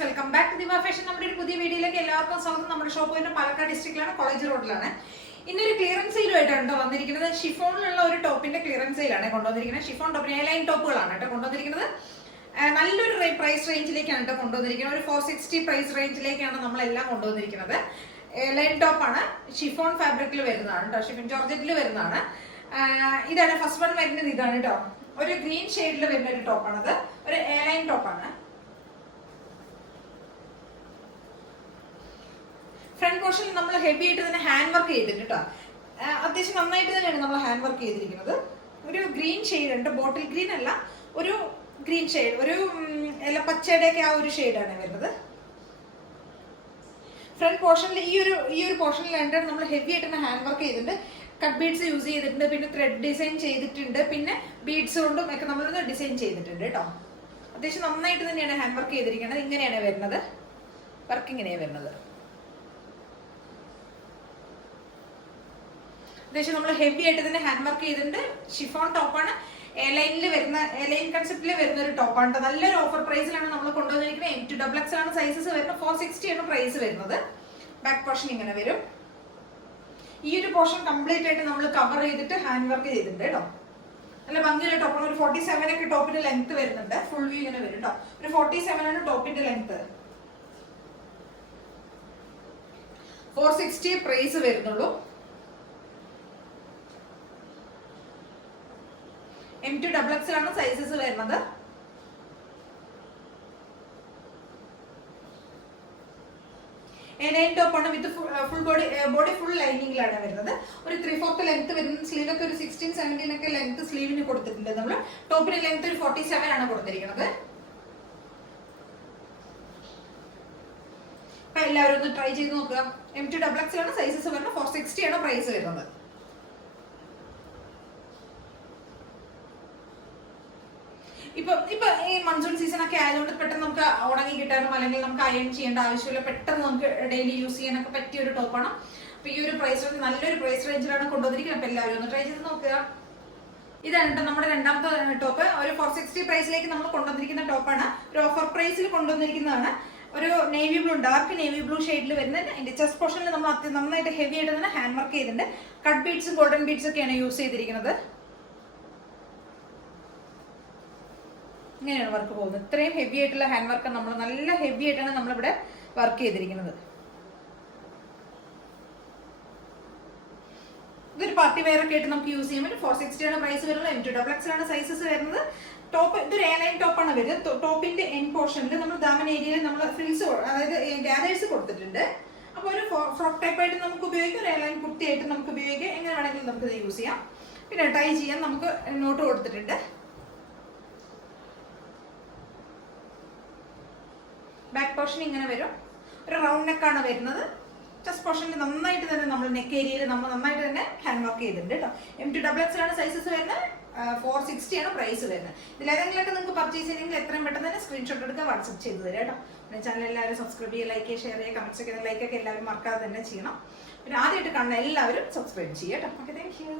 Viewers, welcome back to ദിവ fashion. നമ്മുടെ ഒരു പുതിയ വീഡിയോയിലേക്ക് എല്ലാവർക്കും സ്വാഗതം. നമ്മുടെ ഷോപ്പ് വരുന്നത് പാലക്കാട് ഡിസ്ട്രിക്റ്റിലാണ്, കോളേജ് റോഡിലാണ്. ഇന്നൊരു ക്ലിയറൻസ് സെയിലുമായിട്ടാണ് വന്നിരിക്കുന്നത്. ഷിഫോണിലുള്ള ഒരു ടോപ്പിന്റെ ക്ലിയറൻസ് സെയിലാണ് കൊണ്ടുവന്നിരിക്കുന്നത്. ഷിഫോൺ ടോപ്പ്, എ ലൈൻ ടോപ്പുകളാണ് കേട്ടോ കൊണ്ടുവന്നിരിക്കുന്നത്. നല്ലൊരു പ്രൈസ് റേഞ്ചിലേക്കാണ് കേട്ടോ കൊണ്ടുവന്നിരിക്കുന്നത്. ഒരു 460 പ്രൈസ് റേഞ്ചിലേക്കാണ് നമ്മളെല്ലാം കൊണ്ടുവന്നിരിക്കുന്നത്. ലൈൻ ടോപ്പാണ്, ഷിഫോൺ ഫാബ്രിക്കിൽ വരുന്നതാണ് കേട്ടോ, ഷിഫോൺ ജോർജറ്റിൽ വരുന്നതാണ്. ഇതാണ് ഫസ്റ്റ് വൺ വരുന്നത്. ഇതാണ് കേട്ടോ, ഒരു ഗ്രീൻ ഷെയ്ഡിൽ വരുന്ന ഒരു ടോപ്പാണത്. ഒരു എ ലൈൻ ടോപ്പാണ്. ഫ്രണ്ട് പോർഷനിൽ നമ്മൾ ഹെവി ആയിട്ട് തന്നെ ഹാൻഡ് വർക്ക് ചെയ്തിട്ട് കേട്ടോ, അത്യാവശ്യം നന്നായിട്ട് തന്നെയാണ് നമ്മൾ ഹാൻഡ് വർക്ക് ചെയ്തിരിക്കുന്നത്. ഒരു ഗ്രീൻ ഷെയ്ഡ് ഉണ്ട്, ബോട്ടിൽ ഗ്രീൻ അല്ല, ഒരു ഗ്രീൻ ഷെയ്ഡ്, ഒരു പച്ചയുടെ ഒക്കെ ആ ഒരു ഷെയ്ഡാണ് വരുന്നത്. ഫ്രണ്ട് പോർഷനിൽ ഈ ഒരു പോർഷനിൽ രണ്ടാണ് നമ്മൾ ഹെവി ആയിട്ട് തന്നെ ഹാൻഡ് വർക്ക് ചെയ്തിട്ടുണ്ട്. കട്ട് ബീഡ്സ് യൂസ് ചെയ്തിട്ടുണ്ട്, പിന്നെ ത്രെഡ് ഡിസൈൻ ചെയ്തിട്ടുണ്ട്, പിന്നെ ബീഡ്സ് കൊണ്ടും ഒക്കെ നമ്മളൊന്ന് ഡിസൈൻ ചെയ്തിട്ടുണ്ട് കേട്ടോ. അത്യാവശ്യം നന്നായിട്ട് തന്നെയാണ് ഹാൻഡ് വർക്ക് ചെയ്തിരിക്കുന്നത്. ഇങ്ങനെയാണ് വരുന്നത്, വർക്ക് ഇങ്ങനെയാണ് വരുന്നത്. അത്യാവശ്യം നമ്മൾ ഹെവി ആയിട്ട് തന്നെ ഹാൻഡ് വർക്ക് ചെയ്തിട്ടുണ്ട്. ഷിഫോൺ ടോപ്പാണ്, എ ലൈൻ കൺസെപ്റ്റിൽ വരുന്ന ഒരു ടോപ്പാണ്. നല്ലൊരു ഓഫർ പ്രൈസിലാണ് നമ്മൾ കൊണ്ടുവന്നിരിക്കുന്നത്. M2XX ആണ് സൈസസ് വരുന്നത്. 460 ആണ് പ്രൈസ് വരുന്നത്. ബാക്ക് പോർഷൻ ഇങ്ങനെ വരും. ഈ ഒരു പോർഷൻ കംപ്ലീറ്റ് ആയിട്ട് നമ്മൾ കവർ ചെയ്തിട്ട് ഹാൻഡ് വർക്ക് ചെയ്തിട്ടുണ്ട് കേട്ടോ. നല്ല ഭംഗിയുള്ള ടോപ്പാണ്. ഒരു 47 ഒക്കെ ടോപ്പിന്റെ ലെങ്ത് വരുന്നുണ്ട്. ഫുൾ വ്യൂ ഇങ്ങനെ വരും കേട്ടോ. ഒരു 47 ആണ് ടോപ്പിന്റെ ലെങ്ത്. 460 പ്രൈസ് വരുന്നുള്ളൂ. M2XX ആണ് സൈസസ് വരുന്നത്. ലൈൻ ടോപ്പാണ് വിത്ത് ഫുൾ ബോഡി ഫുൾ ലൈനിങ്ങിലാണ് വരുന്നത്. ഒരു 3/4 ലെങ്ത് വരുന്ന സ്ലീവൊക്കെ ഒരു 16-17 ഒക്കെ ലെങ്ത് സ്ലീവിന് കൊടുത്തിട്ടുണ്ട്. നമ്മൾ ടോപ്പിന് ലെങ്ത് ഒരു 47 ആണ് കൊടുത്തിരിക്കുന്നത്. അപ്പൊ എല്ലാവരും ഒന്ന് ട്രൈ ചെയ്ത് നോക്കുക. M2XX ആണ് സൈസസ് വരുന്നത്. 460 ആണ് പ്രൈസ് വരുന്നത്. ഇപ്പൊ ഈ മൺസൂൺ സീസൺ ഒക്കെ ആയതുകൊണ്ട് പെട്ടെന്ന് നമുക്ക് ഉണങ്ങി കിട്ടാനും അല്ലെങ്കിൽ നമുക്ക് അയൺ ചെയ്യേണ്ട ആവശ്യമില്ല. പെട്ടെന്ന് നമുക്ക് ഡെയിലി യൂസ് ചെയ്യാനൊക്കെ പറ്റിയ ഒരു ടോപ്പാണ്. അപ്പൊ ഈ ഒരു പ്രൈസ് റേഞ്ച് നല്ലൊരു പ്രൈസ് റേഞ്ചിലാണ് കൊണ്ടുവന്നിരിക്കുന്നത്. അപ്പൊ എല്ലാവരും ഒന്ന് ട്രൈ ചെയ്ത് നോക്കുക. ഇതാണ് നമ്മുടെ രണ്ടാമത്തെ ടോപ്പ്. ഒരു 460 പ്രൈസിലേക്ക് നമ്മൾ കൊണ്ടുവന്നിരിക്കുന്ന ടോപ്പാണ്. ഒരു ഓഫർ പ്രൈസിൽ കൊണ്ടുവന്നിരിക്കുന്നതാണ്. ഒരു navy blue, dark navy blue ഷെയ്ഡിൽ വരുന്നത്. അതിന്റെ ചെസ്റ്റ് പോർഷനിൽ നമ്മൾ നന്നായിട്ട് ഹെവി ആയിട്ട് തന്നെ ഹാൻഡ് വർക്ക് ചെയ്തിട്ടുണ്ട്. കട്ട് ബീഡ്സും ഗോൾഡൻ ബീഡ്സ് ഒക്കെയാണ് യൂസ് ചെയ്തിരിക്കുന്നത്. ഇങ്ങനെയാണ് വർക്ക് പോകുന്നത്. ഇത്രയും ഹെവി ആയിട്ടുള്ള ഹാൻഡ് വർക്ക്, നമ്മൾ നല്ല ഹെവി ആയിട്ടാണ് നമ്മളിവിടെ വർക്ക് ചെയ്തിരിക്കുന്നത്. ഇതൊരു പാർട്ടി വെയർ ഒക്കെ ആയിട്ട് നമുക്ക് യൂസ് ചെയ്യാൻ പറ്റും. 460 ആണ് പ്രൈസ് വരുന്നത്. M2XX ആണ് സൈസസ് വരുന്നത്. ടോപ്പ് ഇതൊരു എ ലൈൻ ടോപ്പാണ് വരുന്നത്. ടോപ്പിന്റെ എൻ പോർഷനിൽ നമ്മൾ ദാമൻ ഏരിയയിൽ നമ്മൾ ഫ്രിൽസ്, അതായത് ഗാദേഴ്സ് കൊടുത്തിട്ടുണ്ട്. അപ്പോൾ ഒരു ഫ്രോക്ക് ടൈപ്പ് ആയിട്ട് നമുക്ക് ഉപയോഗിക്കാം, ഒരു എ ലൈൻ കുർത്തിയായിട്ട് നമുക്ക് ഉപയോഗിക്കാം. എങ്ങനെ വേണമെങ്കിലും നമുക്ക് ഇത് യൂസ് ചെയ്യാം. പിന്നെ ടൈ ചെയ്യാൻ നമുക്ക് നോട്ട് കൊടുത്തിട്ടുണ്ട്. ബാക്ക് പോർഷൻ ഇങ്ങനെ വരും. ഒരു റൗണ്ട് നെക്കാണ് വരുന്നത്. ചെസ്റ്റ് പോർഷനിൽ നന്നായിട്ട് തന്നെ നമ്മൾ നെക്ക് ഏരിയയിൽ നമ്മൾ നന്നായിട്ട് തന്നെ ഹാൻഡ് വർക്ക് ചെയ്തിട്ടുണ്ട് കേട്ടോ. M2XX ആണ് സൈസസ് വരുന്നത്. 460 ആണ് പ്രൈസ് വരുന്നത്. ഇതിലേതെങ്കിലുമൊക്കെ നിങ്ങൾക്ക് പർച്ചേസ് ചെയ്യണമെങ്കിൽ എത്രയും പെട്ടെന്ന് തന്നെ സ്ക്രീൻഷോട്ട് എടുക്കുക, വാട്സ്ആപ്പ് ചെയ്ത് തരാം കേട്ടോ. പിന്നെ ചാനൽ എല്ലാവരും സബ്സ്ക്രൈബ് ചെയ്യുക, ലൈക്ക് ചെയ്യുക, ഷെയർ ചെയ്യുക, കമന്റ്സ് ഒക്കെ ലൈക്കൊക്കെ എല്ലാവരും മറക്കാതെ തന്നെ ചെയ്യണം. പിന്നെ ആദ്യമായിട്ട് കാണുന്ന എല്ലാവരും സബ്സ്ക്രൈബ് ചെയ്യുക കേട്ടോ. Okay, thank you.